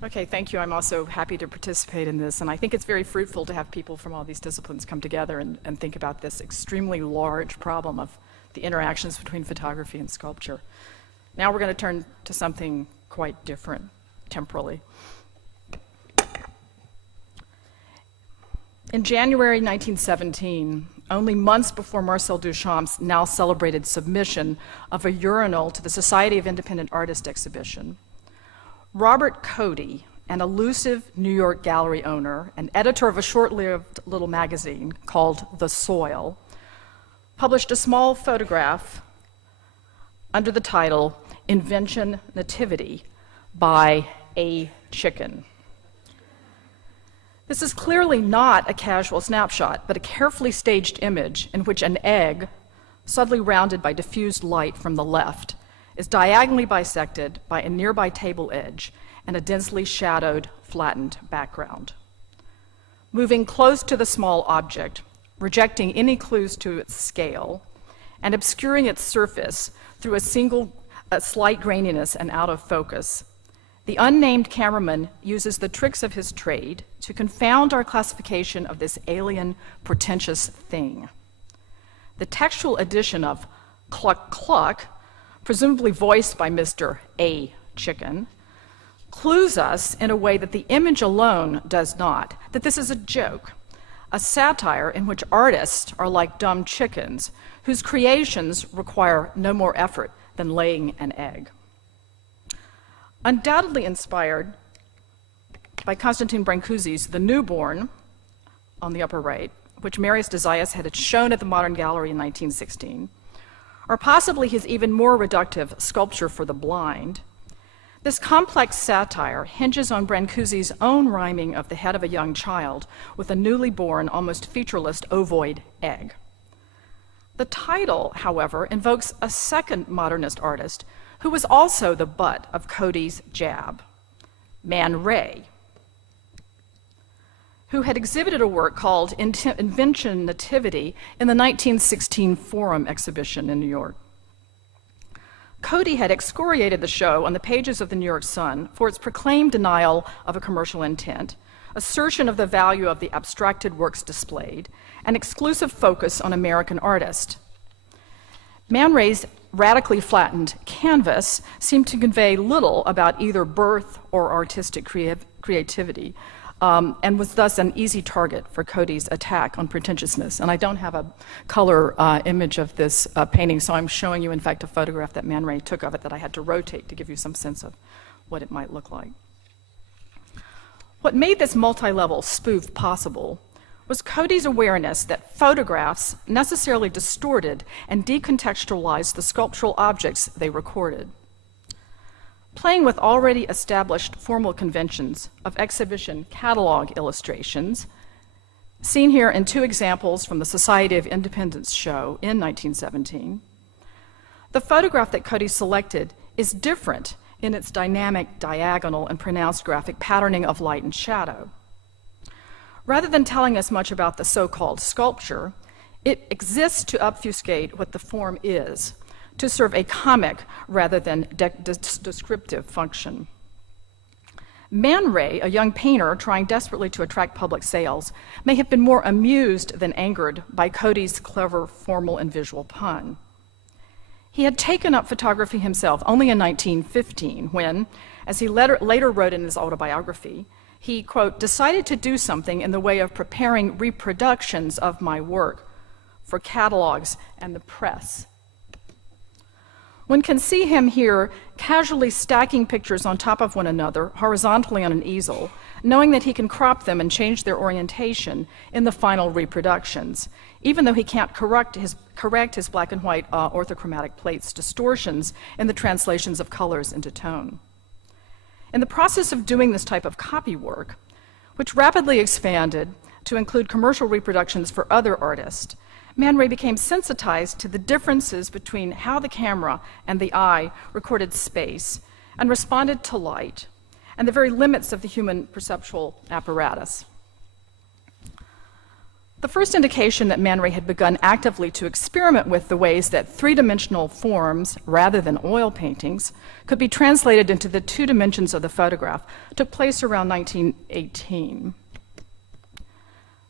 Okay, thank you. I'm also happy to participate in this, and I think it's very fruitful to have people from all these disciplines come together and think about this extremely large problem of the interactions between photography and sculpture. Now we're going to turn to something quite different temporally. In January 1917, only months before Marcel Duchamp's now celebrated submission of a urinal to the Society of Independent Artists exhibition, Robert Cody, an elusive New York gallery owner and editor of a short-lived little magazine called The Soil, published a small photograph under the title Invention Nativity by A Chicken. This is clearly not a casual snapshot, but a carefully staged image in which an egg, subtly rounded by diffused light from the left, is diagonally bisected by a nearby table edge and a densely shadowed, flattened background. Moving close to the small object, rejecting any clues to its scale, and obscuring its surface through a slight graininess and out of focus, the unnamed cameraman uses the tricks of his trade to confound our classification of this alien, pretentious thing. The textual addition of cluck cluck, presumably voiced by Mr. A. Chicken, clues us in a way that the image alone does not, that this is a joke, a satire in which artists are like dumb chickens whose creations require no more effort than laying an egg. Undoubtedly inspired by Constantine Brancusi's The Newborn on the upper right, which Marius de Zayas had shown at the Modern Gallery in 1916, or possibly his even more reductive Sculpture for the Blind, this complex satire hinges on Brancusi's own rhyming of the head of a young child with a newly born, almost featureless ovoid egg. The title, however, invokes a second modernist artist who was also the butt of Cody's jab, Man Ray, who had exhibited a work called Invention Nativity in the 1916 Forum exhibition in New York. Cody had excoriated the show on the pages of the New York Sun for its proclaimed denial of a commercial intent, assertion of the value of the abstracted works displayed, and exclusive focus on American artists. Man Ray's radically flattened canvas seemed to convey little about either birth or artistic creativity, and was thus an easy target for Cody's attack on pretentiousness. And I don't have a color image of this painting, so I'm showing you, in fact, a photograph that Man Ray took of it that I had to rotate to give you some sense of what it might look like. What made this multi-level spoof possible was Cody's awareness that photographs necessarily distorted and decontextualized the sculptural objects they recorded. Playing with already established formal conventions of exhibition catalog illustrations, seen here in two examples from the Society of Independence show in 1917, the photograph that Cody selected is different in its dynamic, diagonal, and pronounced graphic patterning of light and shadow. Rather than telling us much about the so-called sculpture, it exists to obfuscate what the form is, to serve a comic rather than descriptive function. Man Ray, a young painter trying desperately to attract public sales, may have been more amused than angered by Cody's clever formal and visual pun. He had taken up photography himself only in 1915 when, as he later wrote in his autobiography, he, quote, decided to do something in the way of preparing reproductions of my work for catalogs and the press. One can see him here casually stacking pictures on top of one another horizontally on an easel, knowing that he can crop them and change their orientation in the final reproductions, even though he can't correct his black and white orthochromatic plates distortions in the translations of colors into tone. In the process of doing this type of copy work, which rapidly expanded to include commercial reproductions for other artists, Man Ray became sensitized to the differences between how the camera and the eye recorded space and responded to light, and the very limits of the human perceptual apparatus. The first indication that Man Ray had begun actively to experiment with the ways that three-dimensional forms, rather than oil paintings, could be translated into the two dimensions of the photograph took place around 1918.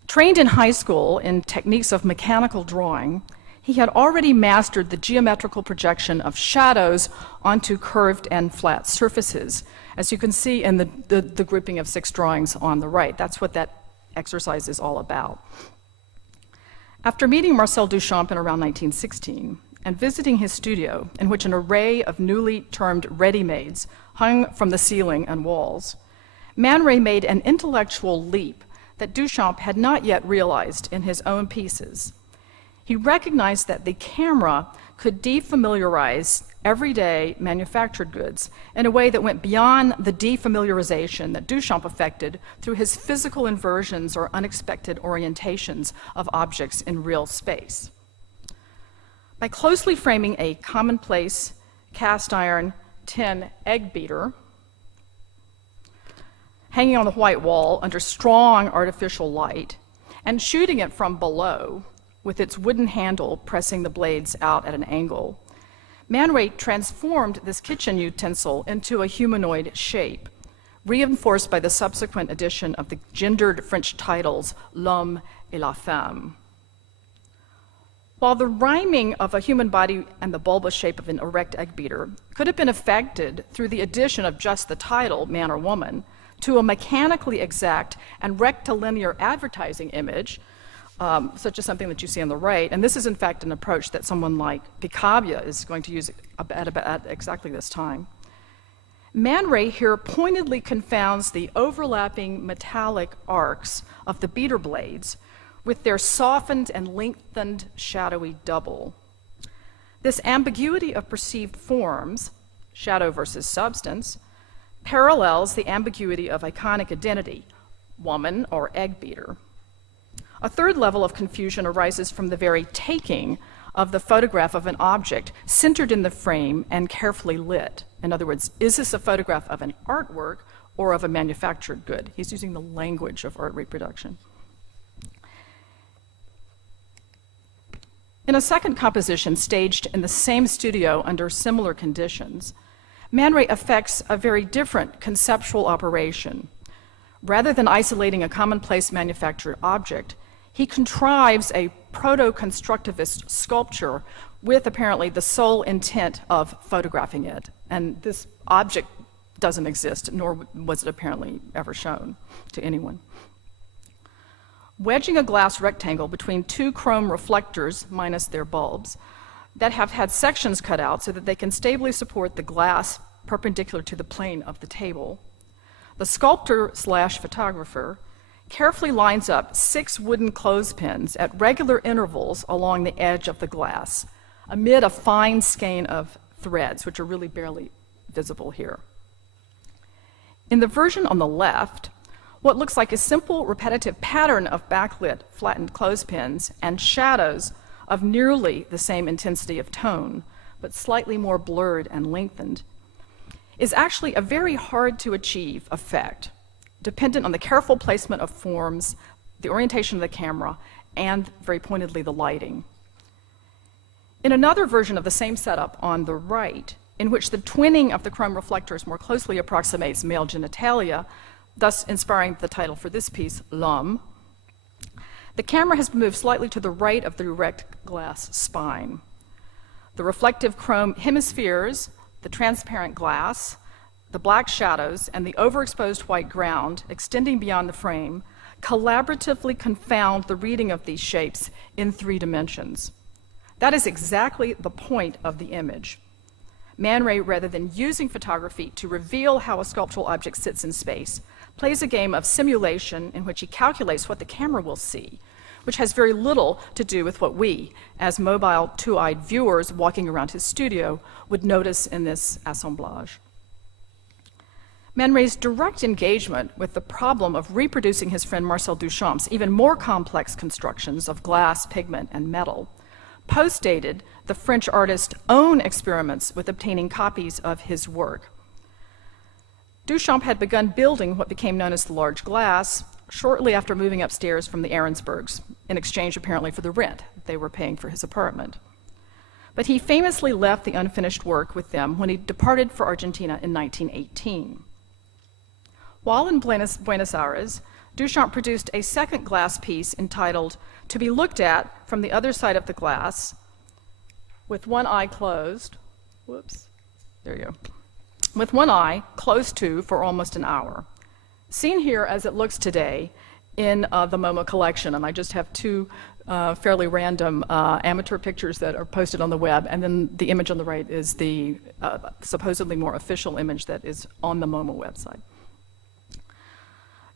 Trained in high school in techniques of mechanical drawing, he had already mastered the geometrical projection of shadows onto curved and flat surfaces, as you can see in the grouping of 6 drawings on the right. That's what that exercise is all about. After meeting Marcel Duchamp in around 1916 and visiting his studio, in which an array of newly termed ready-mades hung from the ceiling and walls, Man Ray made an intellectual leap that Duchamp had not yet realized in his own pieces. He recognized that the camera could defamiliarize everyday manufactured goods in a way that went beyond the defamiliarization that Duchamp effected through his physical inversions or unexpected orientations of objects in real space. By closely framing a commonplace cast iron tin egg beater hanging on the white wall under strong artificial light and shooting it from below with its wooden handle pressing the blades out at an angle, Man Ray transformed this kitchen utensil into a humanoid shape, reinforced by the subsequent addition of the gendered French titles L'homme et la femme. While the rhyming of a human body and the bulbous shape of an erect egg beater could have been effected through the addition of just the title, man or woman, to a mechanically exact and rectilinear advertising image, such as something that you see on the right, and this is in fact an approach that someone like Picabia is going to use at exactly this time. Man Ray here pointedly confounds the overlapping metallic arcs of the beater blades with their softened and lengthened shadowy double. This ambiguity of perceived forms, shadow versus substance, parallels the ambiguity of iconic identity, woman or egg beater. A third level of confusion arises from the very taking of the photograph of an object centered in the frame and carefully lit. In other words, is this a photograph of an artwork or of a manufactured good? He's using the language of art reproduction. In a second composition staged in the same studio under similar conditions, Man Ray effects a very different conceptual operation. Rather than isolating a commonplace manufactured object, he contrives a proto-constructivist sculpture with apparently the sole intent of photographing it. And this object doesn't exist, nor was it apparently ever shown to anyone. Wedging a glass rectangle between 2 chrome reflectors, minus their bulbs, that have had sections cut out so that they can stably support the glass perpendicular to the plane of the table, the sculptor/photographer carefully lines up 6 wooden clothespins at regular intervals along the edge of the glass, amid a fine skein of threads, which are really barely visible here. In the version on the left, what looks like a simple repetitive pattern of backlit flattened clothespins and shadows of nearly the same intensity of tone, but slightly more blurred and lengthened, is actually a very hard to achieve effect, dependent on the careful placement of forms, the orientation of the camera, and very pointedly the lighting. In another version of the same setup on the right, in which the twinning of the chrome reflectors more closely approximates male genitalia, thus inspiring the title for this piece, L'homme, the camera has been moved slightly to the right of the erect glass spine. The reflective chrome hemispheres, the transparent glass, the black shadows, and the overexposed white ground extending beyond the frame collaboratively confound the reading of these shapes in 3 dimensions. That is exactly the point of the image. Man Ray, rather than using photography to reveal how a sculptural object sits in space, plays a game of simulation in which he calculates what the camera will see, which has very little to do with what we, as mobile, 2-eyed viewers walking around his studio, would notice in this assemblage. Man Ray's direct engagement with the problem of reproducing his friend Marcel Duchamp's even more complex constructions of glass, pigment, and metal postdated the French artist's own experiments with obtaining copies of his work. Duchamp had begun building what became known as the large glass, shortly after moving upstairs from the Ahrensbergs, in exchange apparently for the rent they were paying for his apartment. But he famously left the unfinished work with them when he departed for Argentina in 1918. While in Buenos Aires, Duchamp produced a second glass piece entitled "To be Looked at from the Other Side of the Glass," with one eye closed. Whoops, there you go. With one eye closed to for almost an hour. Seen here as it looks today in the MoMA collection, and I just have two fairly random amateur pictures that are posted on the web, and then the image on the right is the supposedly more official image that is on the MoMA website.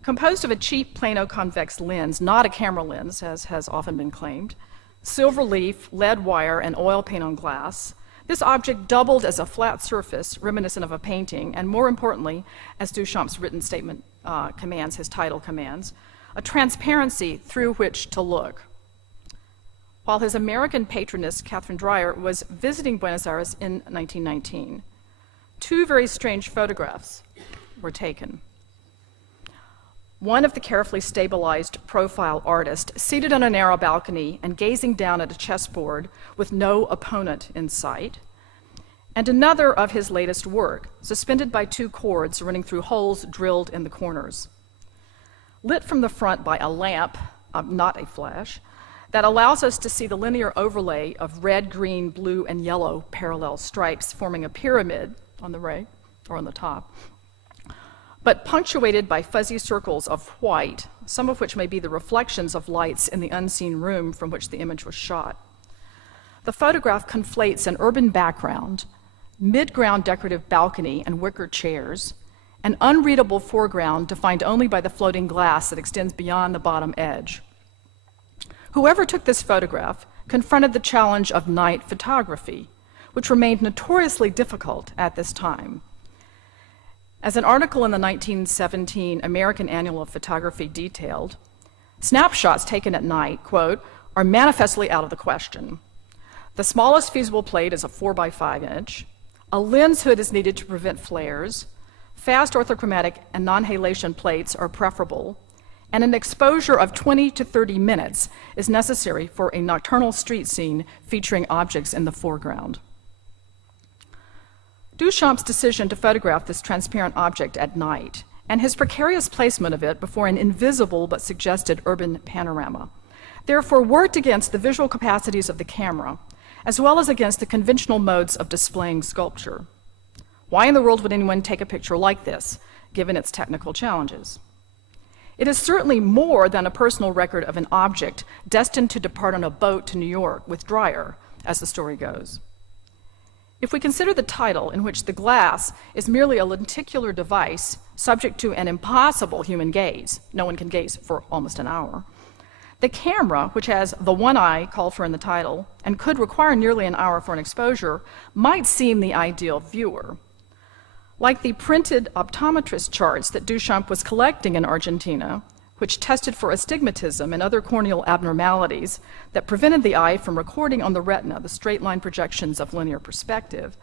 Composed of a cheap plano convex lens, not a camera lens, as has often been claimed, silver leaf, lead wire, and oil paint on glass, this object doubled as a flat surface reminiscent of a painting, and more importantly, as Duchamp's written statement commands, his title commands, a transparency through which to look. While his American patroness, Catherine Dreyer, was visiting Buenos Aires in 1919, two very strange photographs were taken. One of the carefully stabilized profile artist seated on a narrow balcony and gazing down at a chessboard with no opponent in sight, and another of his latest work, suspended by two cords running through holes drilled in the corners. Lit from the front by a lamp, not a flash, that allows us to see the linear overlay of red, green, blue, and yellow parallel stripes forming a pyramid on the right, or on the top, but punctuated by fuzzy circles of white, some of which may be the reflections of lights in the unseen room from which the image was shot. The photograph conflates an urban background, mid-ground decorative balcony and wicker chairs, an unreadable foreground defined only by the floating glass that extends beyond the bottom edge. Whoever took this photograph confronted the challenge of night photography, which remained notoriously difficult at this time. As an article in the 1917 American Annual of Photography detailed, snapshots taken at night, quote, are manifestly out of the question. The smallest feasible plate is a 4x5 inch. A lens hood is needed to prevent flares. Fast orthochromatic and non-halation plates are preferable. And an exposure of 20 to 30 minutes is necessary for a nocturnal street scene featuring objects in the foreground. Duchamp's decision to photograph this transparent object at night and his precarious placement of it before an invisible but suggested urban panorama therefore worked against the visual capacities of the camera, as well as against the conventional modes of displaying sculpture. Why in the world would anyone take a picture like this, given its technical challenges? It is certainly more than a personal record of an object destined to depart on a boat to New York with Dreyer, as the story goes. If we consider the title, in which the glass is merely a lenticular device subject to an impossible human gaze, no one can gaze for almost an hour, the camera, which has the one eye called for in the title and could require nearly an hour for an exposure, might seem the ideal viewer. Like the printed optometrist charts that Duchamp was collecting in Argentina, which tested for astigmatism and other corneal abnormalities that prevented the eye from recording on the retina the straight-line projections of linear perspective,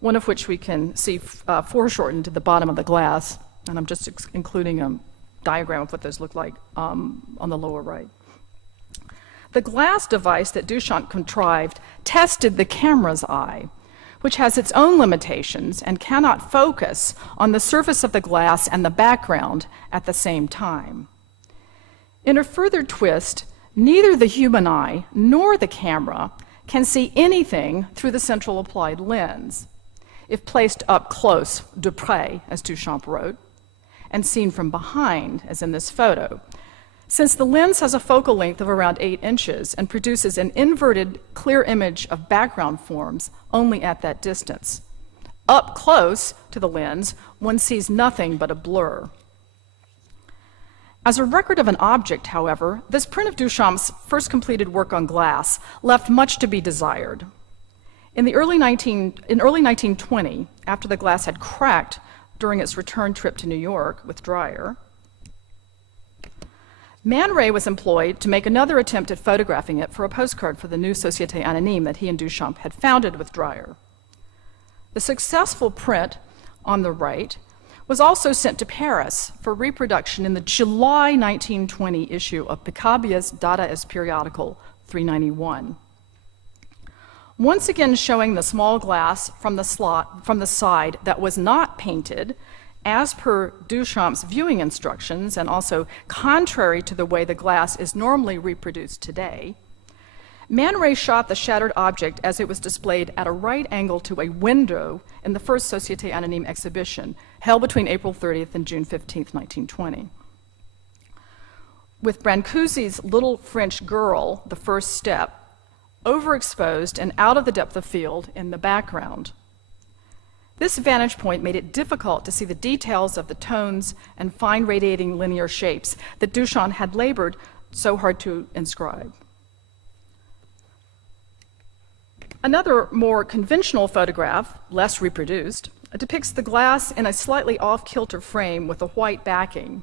one of which we can see foreshortened at the bottom of the glass, and I'm just including a diagram of what those look like on the lower right. The glass device that Duchamp contrived tested the camera's eye, which has its own limitations and cannot focus on the surface of the glass and the background at the same time. In a further twist, neither the human eye nor the camera can see anything through the central applied lens, if placed up close, de près, as Duchamp wrote, and seen from behind, as in this photo, since the lens has a focal length of around 8 inches and produces an inverted, clear image of background forms only at that distance. Up close to the lens, one sees nothing but a blur. As a record of an object, however, this print of Duchamp's first completed work on glass left much to be desired. In early 1920, after the glass had cracked during its return trip to New York with Dreyer, Man Ray was employed to make another attempt at photographing it for a postcard for the new Société Anonyme that he and Duchamp had founded with Dreyer. The successful print on the right was also sent to Paris for reproduction in the July 1920 issue of Picabier's Dadaist periodical 391. Once again showing the small glass from the side that was not painted, as per Duchamp's viewing instructions, and also contrary to the way the glass is normally reproduced today, Man Ray shot the shattered object as it was displayed at a right angle to a window in the first Société Anonyme exhibition, held between April 30th and June 15th, 1920. With Brancusi's Little French Girl, the first step, overexposed and out of the depth of field in the background. This vantage point made it difficult to see the details of the tones and fine radiating linear shapes that Duchamp had labored so hard to inscribe. Another more conventional photograph, less reproduced, depicts the glass in a slightly off-kilter frame with a white backing.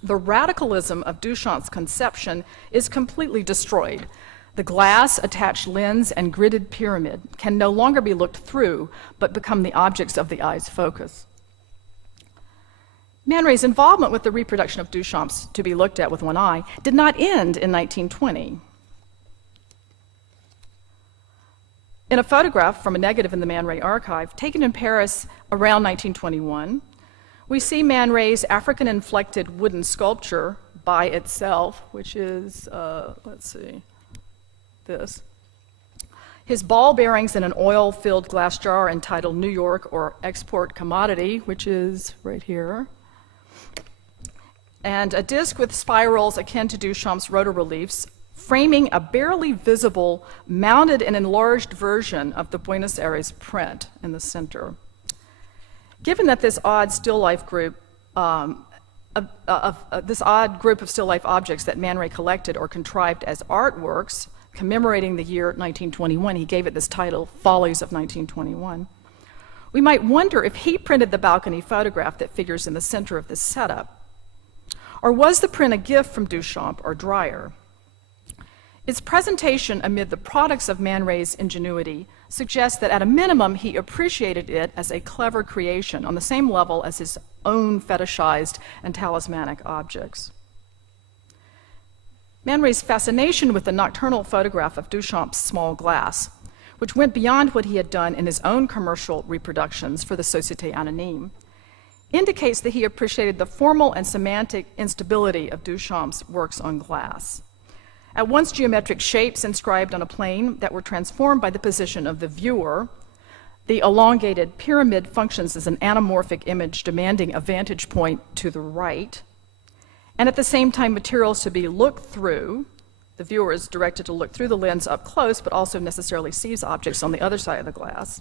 The radicalism of Duchamp's conception is completely destroyed. The glass, attached lens, and gridded pyramid can no longer be looked through, but become the objects of the eye's focus. Man Ray's involvement with the reproduction of Duchamp's To Be Looked At with One Eye did not end in 1920. In a photograph from a negative in the Man Ray archive, taken in Paris around 1921, we see Man Ray's African-inflected wooden sculpture by itself, which is, this. His ball bearings in an oil-filled glass jar entitled New York or Export Commodity, which is right here. And a disc with spirals akin to Duchamp's rotoreliefs, framing a barely visible, mounted and enlarged version of the Buenos Aires print in the center. Given that this odd still life group, this odd group of still life objects that Man Ray collected or contrived as artworks, commemorating the year 1921, he gave it this title, Follies of 1921. We might wonder if he printed the balcony photograph that figures in the center of this setup. Or was the print a gift from Duchamp or Dreyer? Its presentation amid the products of Man Ray's ingenuity suggests that at a minimum he appreciated it as a clever creation on the same level as his own fetishized and talismanic objects. Man Ray's fascination with the nocturnal photograph of Duchamp's small glass, which went beyond what he had done in his own commercial reproductions for the Société Anonyme, indicates that he appreciated the formal and semantic instability of Duchamp's works on glass. At once geometric shapes inscribed on a plane that were transformed by the position of the viewer, the elongated pyramid functions as an anamorphic image demanding a vantage point to the right, and at the same time materials to be looked through. The viewer is directed to look through the lens up close, but also necessarily sees objects on the other side of the glass.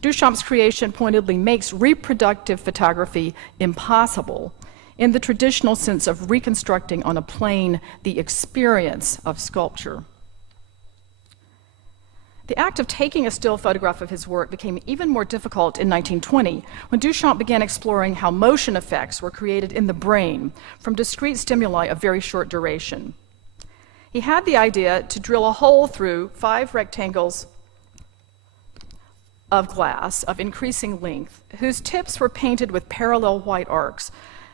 Duchamp's creation pointedly makes reproductive photography impossible in the traditional sense of reconstructing on a plane the experience of sculpture. The act of taking a still photograph of his work became even more difficult in 1920 when Duchamp began exploring how motion effects were created in the brain from discrete stimuli of very short duration. He had the idea to drill a hole through 5 rectangles of glass of increasing length, whose tips were painted with parallel white arcs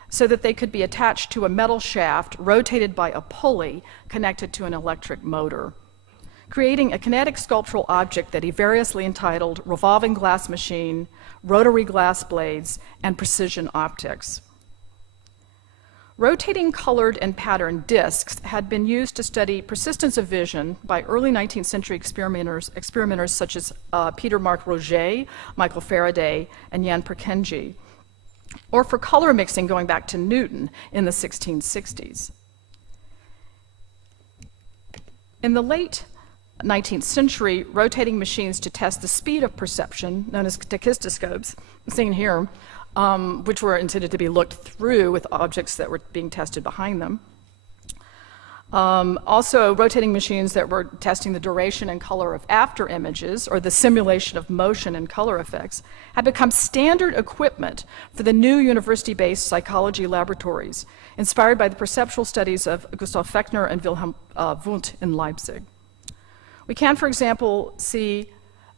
so that they could be attached to a metal shaft rotated by a pulley connected to an electric motor, creating a kinetic sculptural object that he variously entitled Revolving Glass Machine, Rotary Glass Blades, and Precision Optics. Rotating colored and patterned discs had been used to study persistence of vision by early 19th century experimenters such as Peter Marc Roget, Michael Faraday, and Jan Perkenji, or for color mixing going back to Newton in the 1660s. In the late 19th century, rotating machines to test the speed of perception, known as tachistoscopes, seen here, which were intended to be looked through with objects that were being tested behind them. Also, rotating machines that were testing the duration and color of after images, or the simulation of motion and color effects, had become standard equipment for the new university-based psychology laboratories, inspired by the perceptual studies of Gustav Fechner and Wilhelm Wundt in Leipzig. We can, for example, see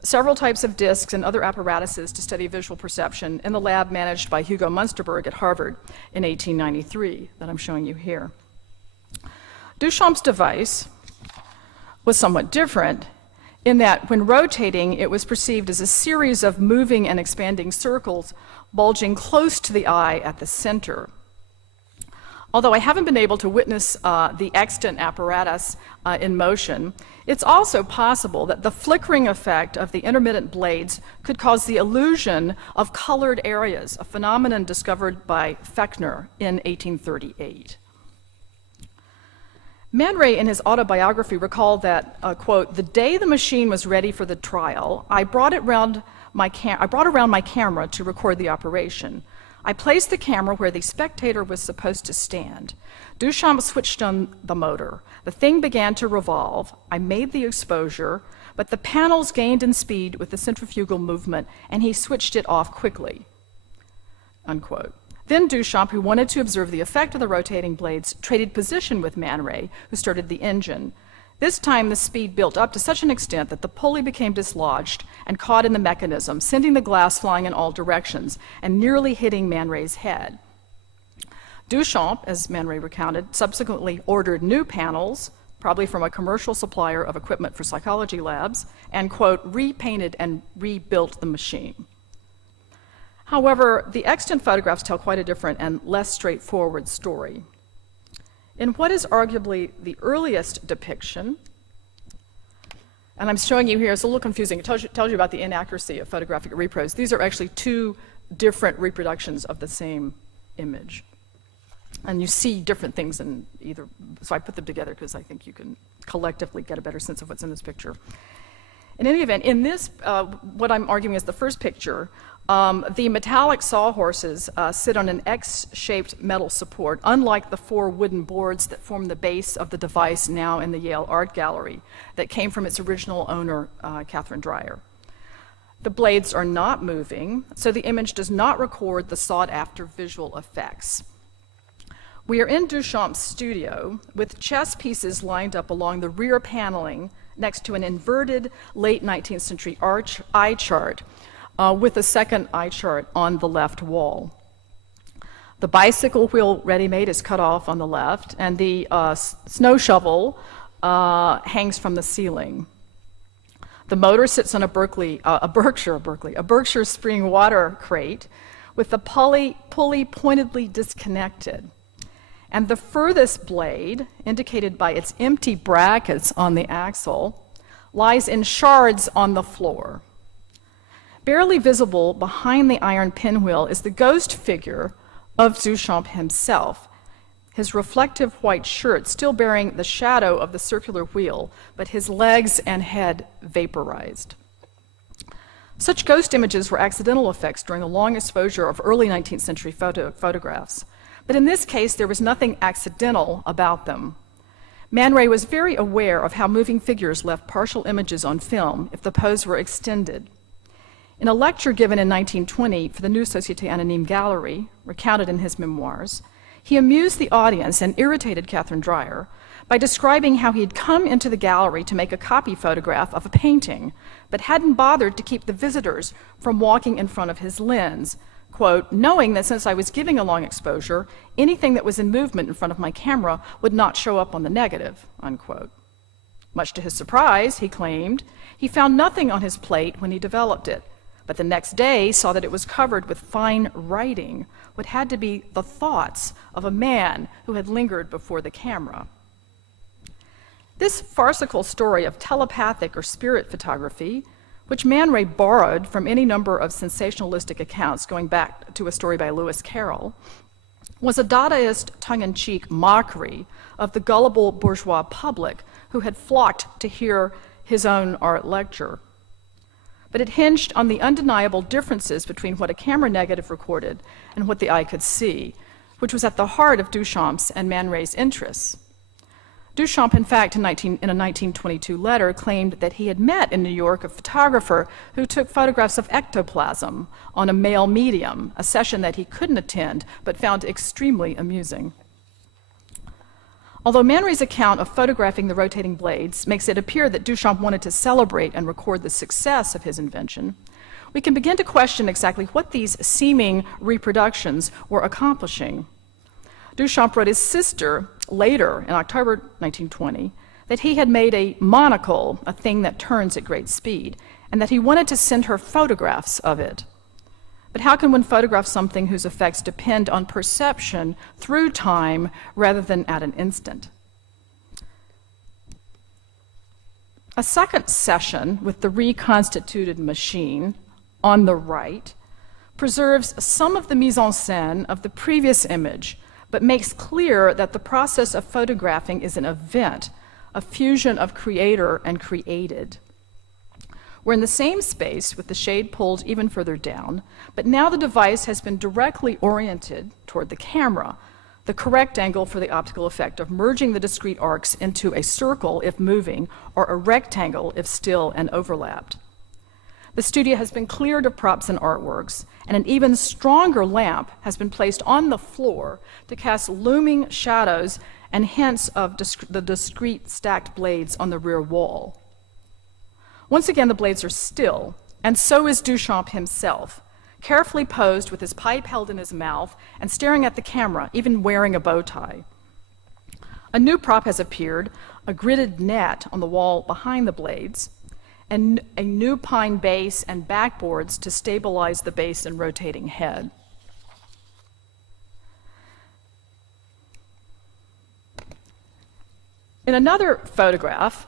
several types of discs and other apparatuses to study visual perception in the lab managed by Hugo Munsterberg at Harvard in 1893 that I'm showing you here. Duchamp's device was somewhat different in that when rotating, it was perceived as a series of moving and expanding circles bulging close to the eye at the center. Although I haven't been able to witness the extant apparatus in motion, it's also possible that the flickering effect of the intermittent blades could cause the illusion of colored areas, a phenomenon discovered by Fechner in 1838. Man Ray, in his autobiography, recalled that, quote, "The day the machine was ready for the trial, I brought around my camera to record the operation. I placed the camera where the spectator was supposed to stand. Duchamp switched on the motor. The thing began to revolve. I made the exposure, but the panels gained in speed with the centrifugal movement, and he switched it off quickly," unquote. Then Duchamp, who wanted to observe the effect of the rotating blades, traded position with Man Ray, who started the engine. This time, the speed built up to such an extent that the pulley became dislodged and caught in the mechanism, sending the glass flying in all directions and nearly hitting Man Ray's head. Duchamp, as Man Ray recounted, subsequently ordered new panels, probably from a commercial supplier of equipment for psychology labs, and, quote, repainted and rebuilt the machine. However, the extant photographs tell quite a different and less straightforward story. In what is arguably the earliest depiction, and I'm showing you here, it's a little confusing, it tells you about the inaccuracy of photographic repros. These are actually two different reproductions of the same image. And you see different things in either, so I put them together because I think you can collectively get a better sense of what's in this picture. In any event, in this, what I'm arguing is the first picture, the metallic sawhorses sit on an X-shaped metal support, unlike the four wooden boards that form the base of the device now in the Yale Art Gallery that came from its original owner, Catherine Dreyer. The blades are not moving, so the image does not record the sought-after visual effects. We are in Duchamp's studio with chess pieces lined up along the rear paneling next to an inverted late 19th century eye chart with a second eye chart on the left wall. The bicycle wheel ready-made is cut off on the left, and the snow shovel hangs from the ceiling. The motor sits on a Berkshire spring water crate with the pulley pointedly disconnected. And the furthest blade, indicated by its empty brackets on the axle, lies in shards on the floor. Barely visible behind the iron pinwheel is the ghost figure of Duchamp himself, his reflective white shirt still bearing the shadow of the circular wheel, but his legs and head vaporized. Such ghost images were accidental effects during the long exposure of early 19th century photographs. But in this case, there was nothing accidental about them. Man Ray was very aware of how moving figures left partial images on film if the pose were extended. In a lecture given in 1920 for the New Société Anonyme Gallery, recounted in his memoirs, he amused the audience and irritated Catherine Dreyer by describing how he had come into the gallery to make a copy photograph of a painting, but hadn't bothered to keep the visitors from walking in front of his lens, quote, knowing that since I was giving a long exposure, anything that was in movement in front of my camera would not show up on the negative, unquote. Much to his surprise, he claimed, he found nothing on his plate when he developed it, but the next day saw that it was covered with fine writing, what had to be the thoughts of a man who had lingered before the camera. This farcical story of telepathic or spirit photography, which Man Ray borrowed from any number of sensationalistic accounts going back to a story by Lewis Carroll, was a Dadaist tongue-in-cheek mockery of the gullible bourgeois public who had flocked to hear his own art lecture. But it hinged on the undeniable differences between what a camera negative recorded and what the eye could see, which was at the heart of Duchamp's and Man Ray's interests. Duchamp, in fact, in a 1922 letter, claimed that he had met in New York a photographer who took photographs of ectoplasm on a male medium, a session that he couldn't attend but found extremely amusing. Although Man Ray's account of photographing the rotating blades makes it appear that Duchamp wanted to celebrate and record the success of his invention, we can begin to question exactly what these seeming reproductions were accomplishing. Duchamp wrote his sister later, in October 1920, that he had made a monocle, a thing that turns at great speed, and that he wanted to send her photographs of it. But how can one photograph something whose effects depend on perception through time rather than at an instant? A second session with the reconstituted machine on the right preserves some of the mise en scène of the previous image, but makes clear that the process of photographing is an event, a fusion of creator and created. We're in the same space with the shade pulled even further down, but now the device has been directly oriented toward the camera, the correct angle for the optical effect of merging the discrete arcs into a circle if moving, or a rectangle if still and overlapped. The studio has been cleared of props and artworks, and an even stronger lamp has been placed on the floor to cast looming shadows and hints of the discrete stacked blades on the rear wall. Once again, the blades are still, and so is Duchamp himself, carefully posed with his pipe held in his mouth and staring at the camera, even wearing a bow tie. A new prop has appeared, a gridded net on the wall behind the blades, and a new pine base and backboards to stabilize the base and rotating head. In another photograph,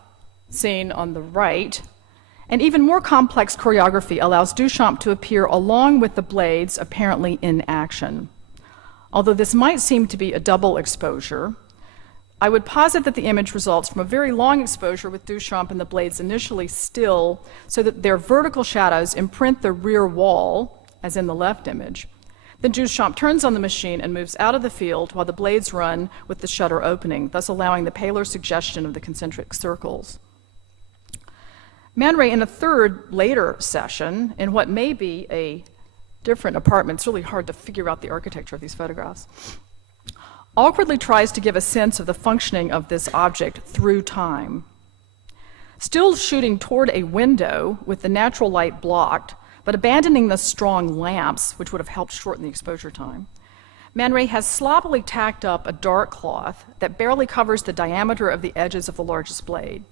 seen on the right, an even more complex choreography allows Duchamp to appear along with the blades apparently in action. Although this might seem to be a double exposure, I would posit that the image results from a very long exposure with Duchamp and the blades initially still, so that their vertical shadows imprint the rear wall, as in the left image. Then Duchamp turns on the machine and moves out of the field while the blades run with the shutter opening, thus allowing the paler suggestion of the concentric circles. Man Ray, in a third, later session, in what may be a different apartment, it's really hard to figure out the architecture of these photographs, awkwardly tries to give a sense of the functioning of this object through time. Still shooting toward a window with the natural light blocked, but abandoning the strong lamps, which would have helped shorten the exposure time, Man Ray has sloppily tacked up a dark cloth that barely covers the diameter of the edges of the largest blade.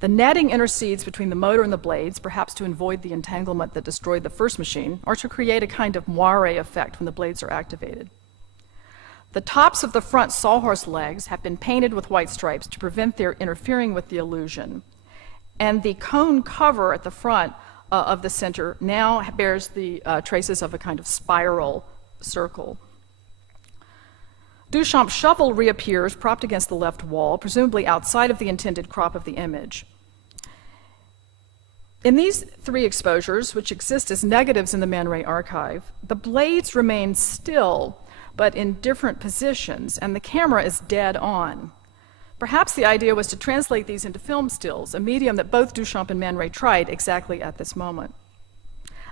The netting intercedes between the motor and the blades, perhaps to avoid the entanglement that destroyed the first machine, or to create a kind of moire effect when the blades are activated. The tops of the front sawhorse legs have been painted with white stripes to prevent their interfering with the illusion. And the cone cover at the front of the center now bears the traces of a kind of spiral circle. Duchamp's shovel reappears propped against the left wall, presumably outside of the intended crop of the image. In these three exposures, which exist as negatives in the Man Ray archive, the blades remain still, but in different positions, and the camera is dead on. Perhaps the idea was to translate these into film stills, a medium that both Duchamp and Man Ray tried exactly at this moment.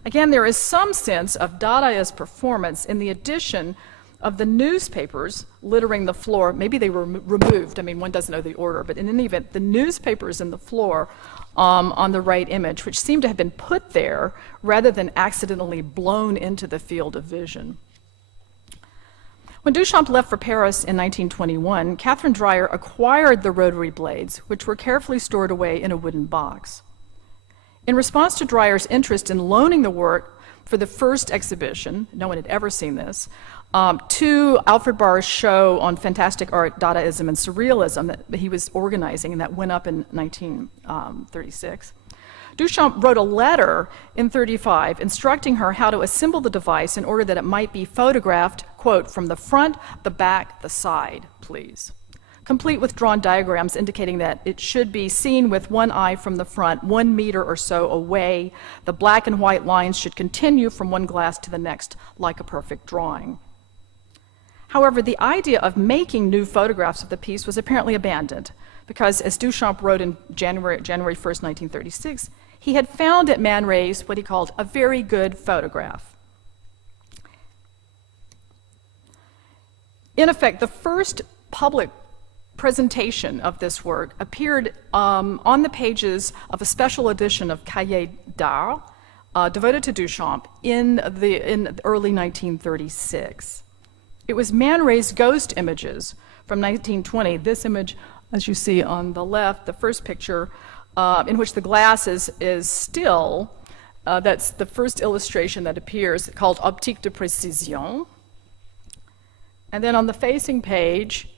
Again, there is some sense of Dadaist performance in the addition of the newspapers littering the floor. Maybe they were removed, I mean, one doesn't know the order, but in any event, the newspapers in the floor on the right image, which seem to have been put there rather than accidentally blown into the field of vision. When Duchamp left for Paris in 1921, Catherine Dreyer acquired the rotary blades, which were carefully stored away in a wooden box. In response to Dreyer's interest in loaning the work for the first exhibition, no one had ever seen this, to Alfred Barr's show on fantastic art, Dadaism and Surrealism that he was organizing, and that went up in 1936. Duchamp wrote a letter in 1935 instructing her how to assemble the device in order that it might be photographed, quote, from the front, the back, the side, please, complete with drawn diagrams indicating that it should be seen with one eye from the front, 1 meter or so away. The black and white lines should continue from one glass to the next like a perfect drawing. However, the idea of making new photographs of the piece was apparently abandoned because, as Duchamp wrote in January 1st, 1936, he had found at Man Ray's what he called a very good photograph. In effect, the first public presentation of this work appeared on the pages of a special edition of Cahiers d'Art devoted to Duchamp in early 1936. It was Man Ray's ghost images from 1920. This image, as you see on the left, the first picture, in which the glass is still, that's the first illustration that appears, called Optique de Précision. And then on the facing page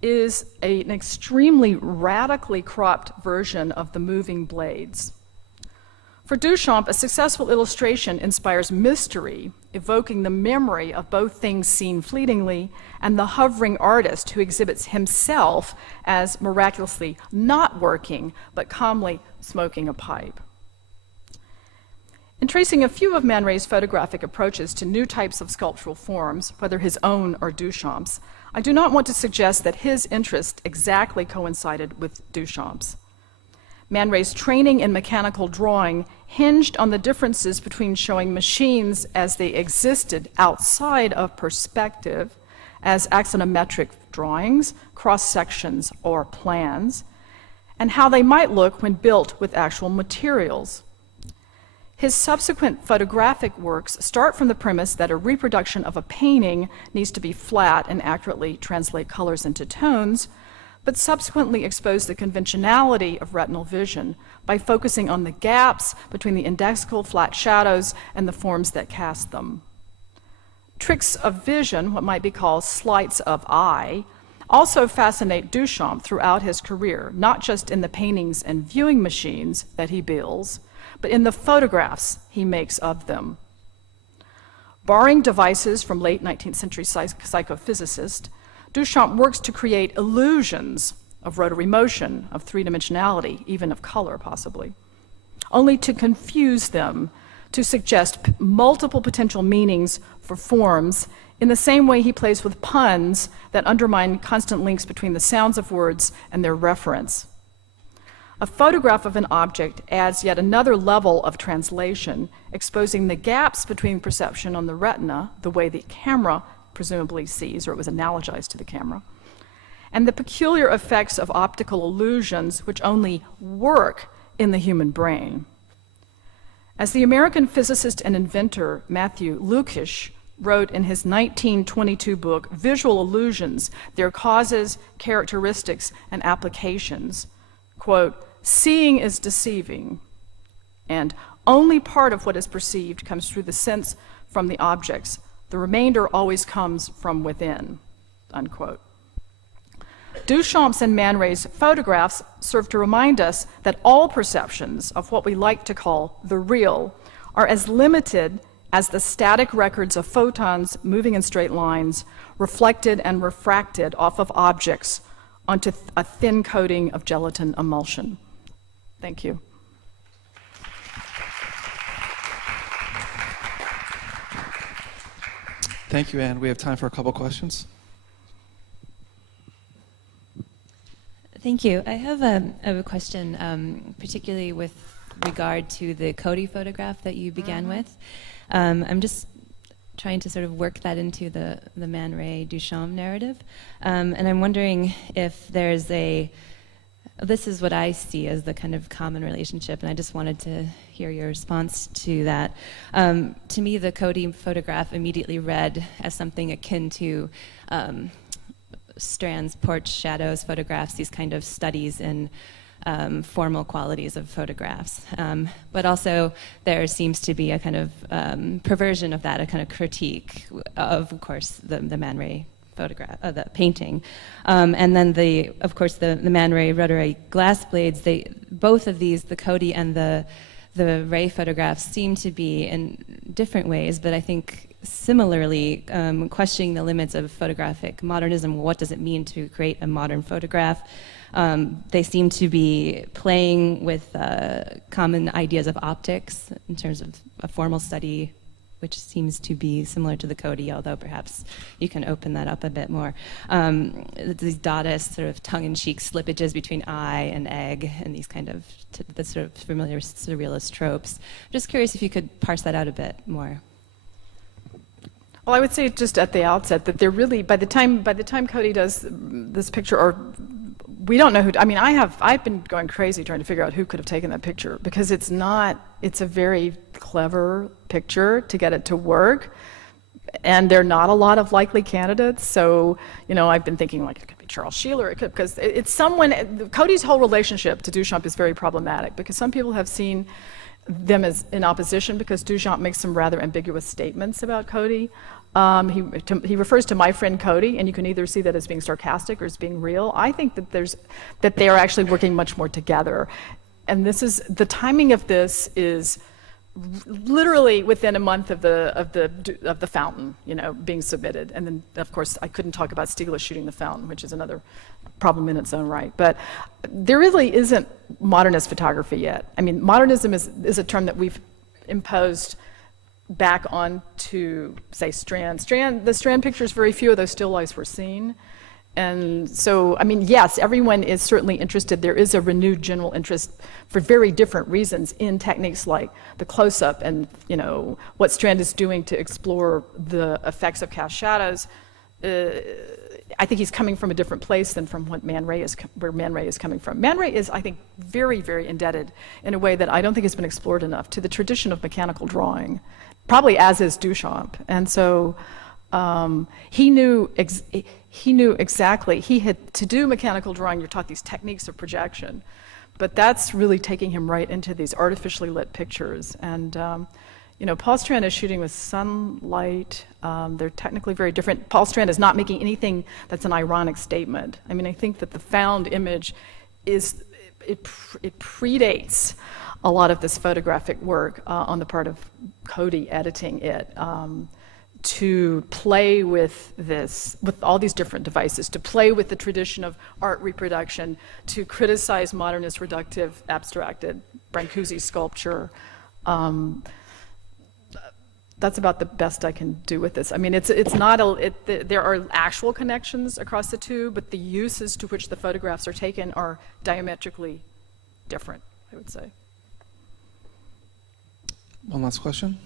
is an extremely radically cropped version of the moving blades. For Duchamp, a successful illustration inspires mystery, evoking the memory of both things seen fleetingly and the hovering artist who exhibits himself as miraculously not working, but calmly smoking a pipe. In tracing a few of Man Ray's photographic approaches to new types of sculptural forms, whether his own or Duchamp's, I do not want to suggest that his interest exactly coincided with Duchamp's. Man Ray's training in mechanical drawing hinged on the differences between showing machines as they existed outside of perspective, as axonometric drawings, cross-sections, or plans, and how they might look when built with actual materials. His subsequent photographic works start from the premise that a reproduction of a painting needs to be flat and accurately translate colors into tones, but subsequently expose the conventionality of retinal vision by focusing on the gaps between the indexical flat shadows and the forms that cast them. Tricks of vision, what might be called sleights of eye, also fascinate Duchamp throughout his career, not just in the paintings and viewing machines that he builds, but in the photographs he makes of them. Borrowing devices from late 19th century psychophysicists, Duchamp works to create illusions of rotary motion, of three-dimensionality, even of color, possibly, only to confuse them, to suggest multiple potential meanings for forms in the same way he plays with puns that undermine constant links between the sounds of words and their reference. A photograph of an object adds yet another level of translation, exposing the gaps between perception on the retina, the way the camera presumably sees, or it was analogized to the camera, and the peculiar effects of optical illusions which only work in the human brain. As the American physicist and inventor Matthew Lukish wrote in his 1922 book, Visual Illusions, Their Causes, Characteristics, and Applications, quote, "Seeing is deceiving, and only part of what is perceived comes through the sense from the objects. The remainder always comes from within," unquote. Duchamp's and Man Ray's photographs serve to remind us that all perceptions of what we like to call the real are as limited as the static records of photons moving in straight lines, reflected and refracted off of objects onto a thin coating of gelatin emulsion. Thank you. Thank you, Anne. We have time for a couple questions. Thank you. I have a question, particularly with regard to the Cody photograph that you began with. I'm just trying to sort of work that into the Man Ray Duchamp narrative. And I'm wondering if there's this is what I see as the kind of common relationship, and I just wanted to hear your response to that. To me, the Cody photograph immediately read as something akin to Strand's porch shadows photographs, these kind of studies in formal qualities of photographs. But also there seems to be a kind of perversion of that, a kind of critique of course, the Man Ray photograph, the painting. And then of course, the Man Ray rotary glass blades, both of these, the Cody and the Ray photographs, seem to be in different ways, but I think similarly questioning the limits of photographic modernism. What does it mean to create a modern photograph? They seem to be playing with common ideas of optics in terms of a formal study, which seems to be similar to the Cody, although perhaps you can open that up a bit more. These Dadaist sort of tongue-in-cheek slippages between eye and egg, and these kind of the sort of familiar surrealist tropes. Just curious if you could parse that out a bit more. Well, I would say just at the outset that they're really, by the time Cody does this picture, or we don't know who, I mean, I've been going crazy trying to figure out who could have taken that picture, because it's a very clever picture to get it to work, and there are not a lot of likely candidates. So, I've been thinking, like, it could be Charles Sheeler, because it's someone, Cody's whole relationship to Duchamp is very problematic, because some people have seen them as in opposition, because Duchamp makes some rather ambiguous statements about Cody. He refers to my friend Cody, and you can either see that as being sarcastic or as being real. I think that they are actually working much more together, and the timing of this is literally within a month of the fountain, being submitted. And then, of course, I couldn't talk about Stieglitz shooting the fountain, which is another problem in its own right. But there really isn't modernist photography yet. I mean, modernism is a term that we've imposed back onto, say, Strand. The Strand pictures, very few of those still lifes were seen. And so, I mean, yes, everyone is certainly interested. There is a renewed general interest for very different reasons in techniques like the close-up and, what Strand is doing to explore the effects of cast shadows. I think he's coming from a different place than from where Man Ray is coming from. Man Ray is, I think, very, very indebted in a way that I don't think has been explored enough to the tradition of mechanical drawing, probably as is Duchamp. And so he knew exactly, to do mechanical drawing, you're taught these techniques of projection, but that's really taking him right into these artificially lit pictures. And Paul Strand is shooting with sunlight. They're technically very different. Paul Strand is not making anything that's an ironic statement. I mean, I think that the found image it predates a lot of this photographic work on the part of Cody editing it, to play with all these different devices, to play with the tradition of art reproduction, to criticize modernist reductive abstracted Brancusi sculpture. That's about the best I can do with this. I mean, there are actual connections across the two, but the uses to which the photographs are taken are diametrically different, I would say. One last question.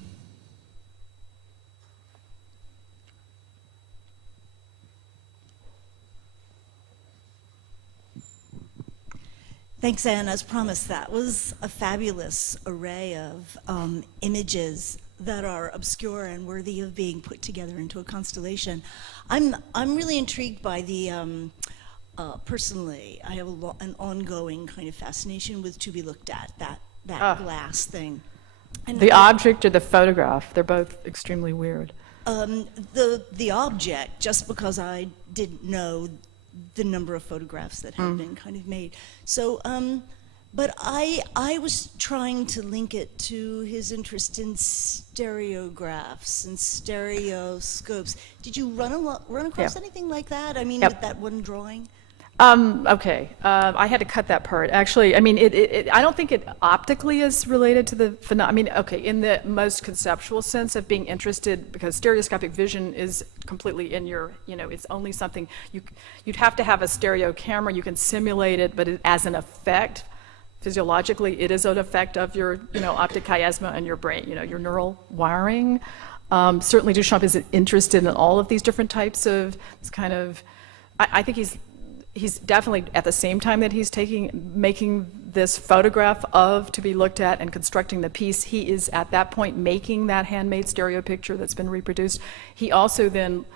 Thanks, Anne. As promised, that was a fabulous array of images that are obscure and worthy of being put together into a constellation. I'm really intrigued by the, personally, I have an ongoing kind of fascination with To Be Looked At, that glass thing. And the object or the photograph, they're both extremely weird. The object, just because I didn't know the number of photographs that had been kind of made. So, but I was trying to link it to his interest in stereographs and stereoscopes. Did you run across anything like that? I mean, with that one drawing? Okay, I had to cut that part. Actually, I mean, I don't think it optically is related to the phenomenon. I mean, okay, in the most conceptual sense of being interested, because stereoscopic vision is completely in your, it's only something, you'd have to have a stereo camera, you can simulate it, but as an effect, physiologically, it is an effect of your, optic chiasma and your brain, your neural wiring. Certainly Duchamp is interested in all of these different types of this kind of, I think he's definitely, at the same time that he's making this photograph of To Be Looked At and constructing the piece, he is at that point making that handmade stereo picture that's been reproduced. He also then,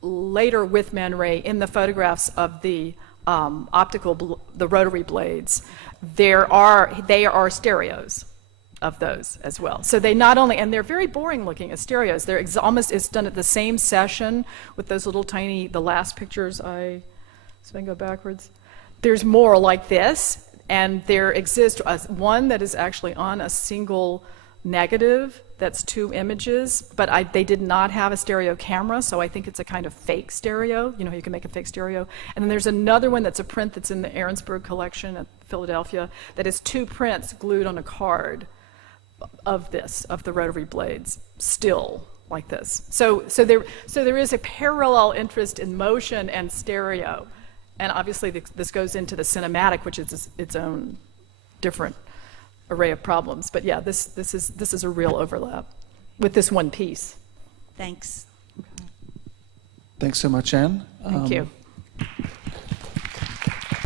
later with Man Ray, in the photographs of the the rotary blades, they are stereos of those as well. So they not only, and they're very boring looking as stereos, it's done at the same session with those little tiny, the last pictures so I can go backwards. There's more like this, and there exists one that is actually on a single negative that's two images, but they did not have a stereo camera, so I think it's a kind of fake stereo. You can make a fake stereo. And then there's another one that's a print that's in the Ahrensburg collection at Philadelphia that is two prints glued on a card of the rotary blades, still like this. So there is a parallel interest in motion and stereo. And obviously this goes into the cinematic, which is its own different array of problems. But yeah, this is a real overlap with this one piece. Thanks. Thanks so much, Anne. Thank you.